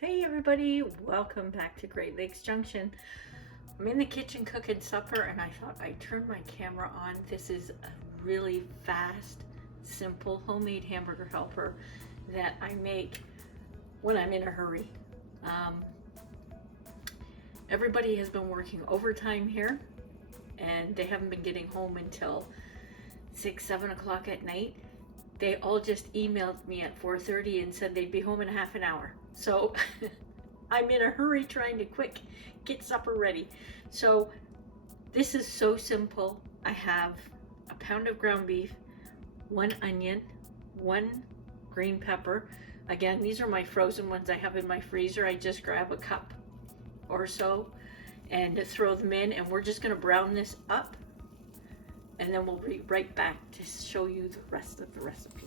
Hey everybody, welcome back to Great Lakes Junction. I'm in the kitchen cooking supper and I thought I'd turn my camera on. This is a really fast, simple homemade hamburger helper that I make when I'm in a hurry. Everybody has been working overtime here and they haven't been getting home until 6-7 o'clock at night. They all just emailed me at 4:30 and said they'd be home in half an hour. So I'm in a hurry trying to quick get supper ready. So this is so simple. I have a pound of ground beef, 1 onion, 1 green pepper. Again, these are my frozen ones I have in my freezer. I just grab a cup or so and throw them in, and we're just gonna brown this up, and then we'll be right back to show you the rest of the recipe.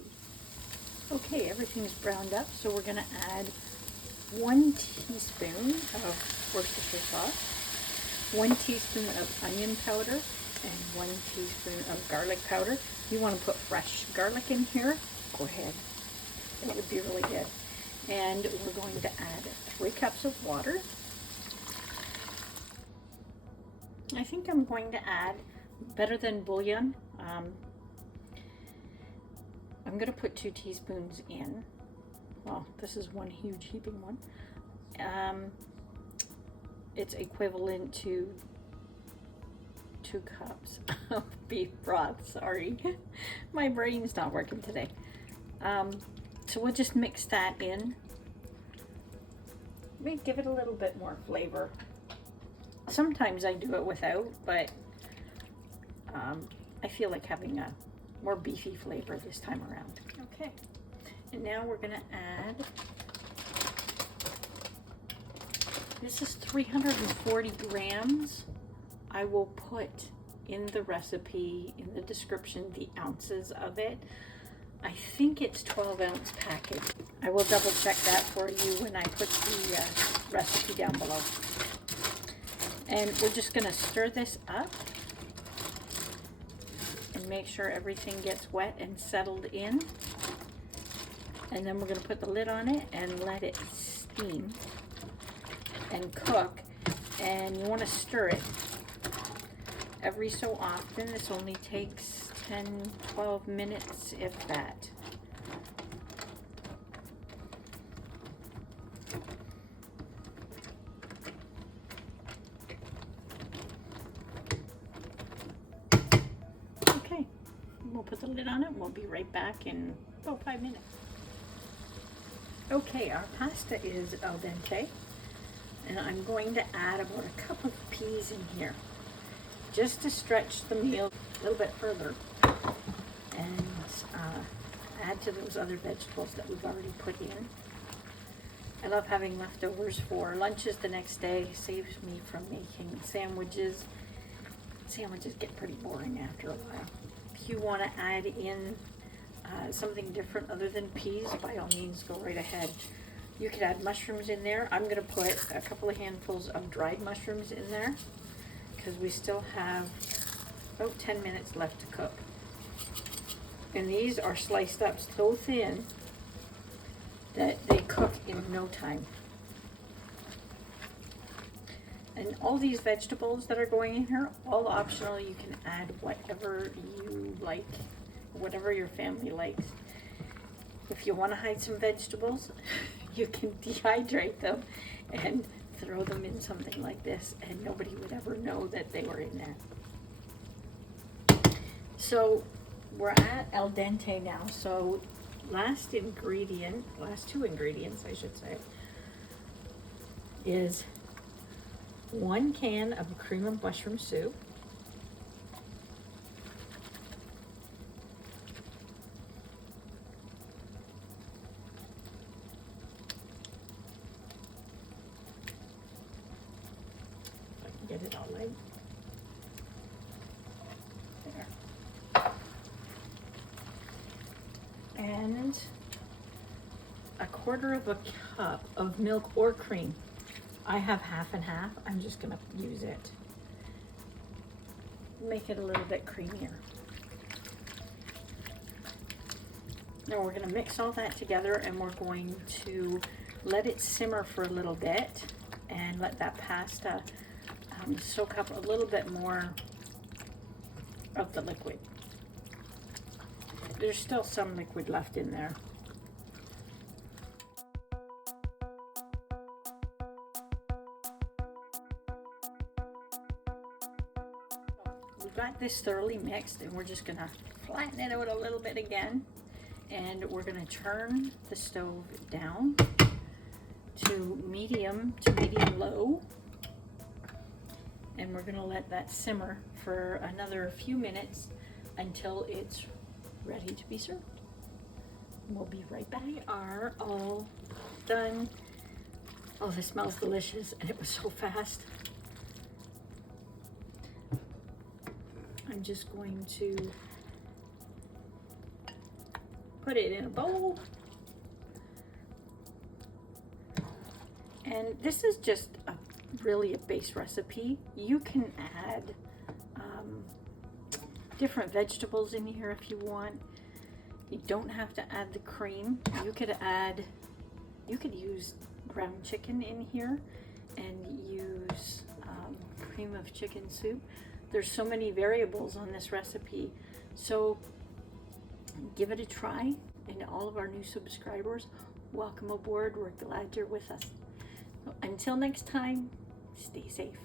Okay, everything's browned up, so we're gonna add 1 teaspoon of Worcestershire sauce, 1 teaspoon of onion powder, and 1 teaspoon of garlic powder. If you want to put fresh garlic in here, go ahead. It would be really good. And we're going to add 3 cups of water. I think I'm going to add, better than bouillon, I'm going to put 2 teaspoons in. Well, this is 1 huge heaping one. It's equivalent to 2 cups of beef broth. Sorry, my brain's not working today. So we'll just mix that in. Maybe give it a little bit more flavor. Sometimes I do it without, but I feel like having a more beefy flavor this time around. Okay. And now we're gonna add, this is 340 grams. I will put in the recipe, in the description, the ounces of it. I think it's 12-ounce package. I will double check that for you when I put the recipe down below. And we're just gonna stir this up and make sure everything gets wet and settled in. And then we're going to put the lid on it and let it steam and cook. And you want to stir it every so often. This only takes 10-12 minutes, if that. Okay, we'll put the lid on it. We'll be right back in about 5 minutes. Okay, our pasta is al dente, and I'm going to add about a cup of peas in here, just to stretch the meal a little bit further, and add to those other vegetables that we've already put in. I love having leftovers for lunches the next day. Saves me from making sandwiches. Sandwiches get pretty boring after a while. If you want to add in something different other than peas, by all means go right ahead. You could add mushrooms in there. I'm going to put a couple of handfuls of dried mushrooms in there because we still have about 10 minutes left to cook. And these are sliced up so thin that they cook in no time. And all these vegetables that are going in here, all optional. You can add whatever you like, whatever your family likes. If you want to hide some vegetables, you can dehydrate them and throw them in something like this, and nobody would ever know that they were in there. So we're at al dente now. So last 2 ingredients, I should say, is 1 can of cream of mushroom soup, 'Get it all right. There. And 1/4 of a cup of milk or cream. I have half and half. I'm just gonna use it. Make it a little bit creamier. Now we're going to mix all that together, and we're going to let it simmer for a little bit and let that pasta soak up a little bit more of the liquid. There's still some liquid left in there. We've got this thoroughly mixed, and we're just gonna flatten it out a little bit again, and we're gonna turn the stove down to medium low, and we're gonna let that simmer for another few minutes until it's ready to be served. We'll be right back. We are all done. Oh, this smells delicious, and it was so fast. I'm just going to put it in a bowl. And this is just really a base recipe. You can add different vegetables in here if you want. You don't have to add the cream. You could use ground chicken in here and use cream of chicken soup. There's so many variables on this recipe, so give it a try. And all of our new subscribers, welcome aboard. We're glad you're with us. Until next time, stay safe.